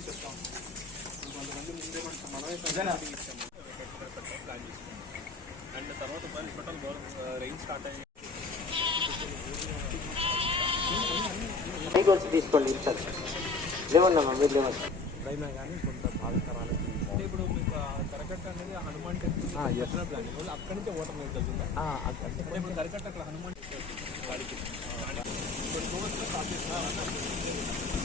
చెప్తాం కొంతమంది ముందే మనకు మనమే ప్లాన్? చేసుకున్నాం అండ్ తర్వాత టోటల్ రైన్ స్టార్ట్ అయ్యి తీసుకోండి ఇచ్చారు లేవన్నా మీరు లేవండి ఎప్పుడైనా కానీ కొంత భావితరాలకి అంటే ఇప్పుడు మీకు కరకట్ట అనేది హనుమాన్ టెంపుల్ ప్లాన్ అక్కడి. నుంచే వాటర్ మీకు వెళ్తుందా ఇప్పుడు కరకట్ట అక్కడ హనుమాన్ వాడికి ఇప్పుడు టూరిస్ట్ స్టార్ట్ చేస్తున్నారు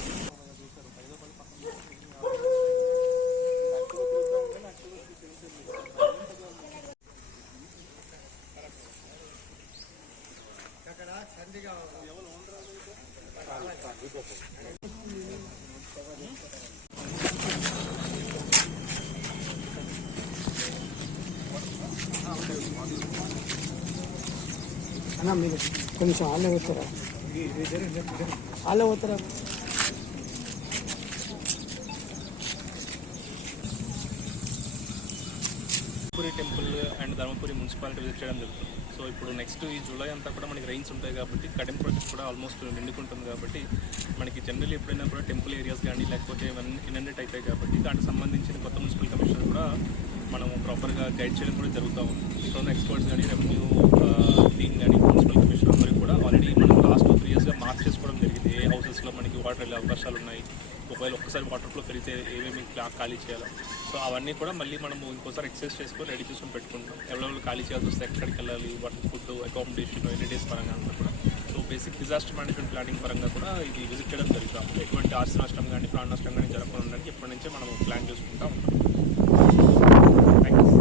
అన్న మీరు కొంచెం వాళ్ళే పోతారా? వాళ్ళే పోతారా? Dharmapuri temple and Dharmapuri municipality visit చేయడం జరుగుతుంది. సో ఇప్పుడు నెక్స్ట్ ఈ జూలై అంతా కూడా మనకి రైన్స్ ఉంటాయి కాబట్టి కడెం ప్రాజెక్ట్ కూడా ఆల్మోస్ట్ నిండుకుంటుంది కాబట్టి మనకి జనరల్ ఎప్పుడైనా కూడా టెంపుల్ ఏరియాస్ కానీ లేకపోతే ఇవన్నీ ఇనెండెట్ అవుతాయి కాబట్టి దానికి సంబంధించిన కొత్త మున్సిపల్ కమిషనర్ కూడా మనం ప్రాపర్గా గైడ్ చేయడం కూడా జరుగుతూ ఉంది. సో ఎక్స్పర్ట్స్ కానీ రెవెన్యూ టీమ్ కానీ మనకి వాటర్ వెళ్ళే అవకాశాలు ఉన్నాయి. ఒకవేళ ఒక్కసారి వాటర్ ఫ్లో పెరిగితే ఏమేమి ఖాళీ చేయాలి. సో అవన్నీ కూడా మళ్ళీ మనము ఇంకోసారి ఎక్సైజ్ చేసుకొని రెడీ చేసుకొని పెట్టుకుంటాం. ఎవరెవరు ఖాళీ చేయాల్సి వస్తే ఎక్కడికి వెళ్ళాలి వాటర్ ఫుడ్ అకామిడేషన్ ఎన్ని డేస్ పరంగా అంతా కూడా. So basic disaster management planning పరంగా కూడా ఇది విజిట్ చేయడం జరుగుతాం ఎటువంటి ఆస్తి నష్టం కానీ ప్రాణ నష్టం కానీ జరగకుండా ఉండడానికి ఇప్పటి నుంచే మనం ప్లాన్ చేసుకుంటా ఉంటాం.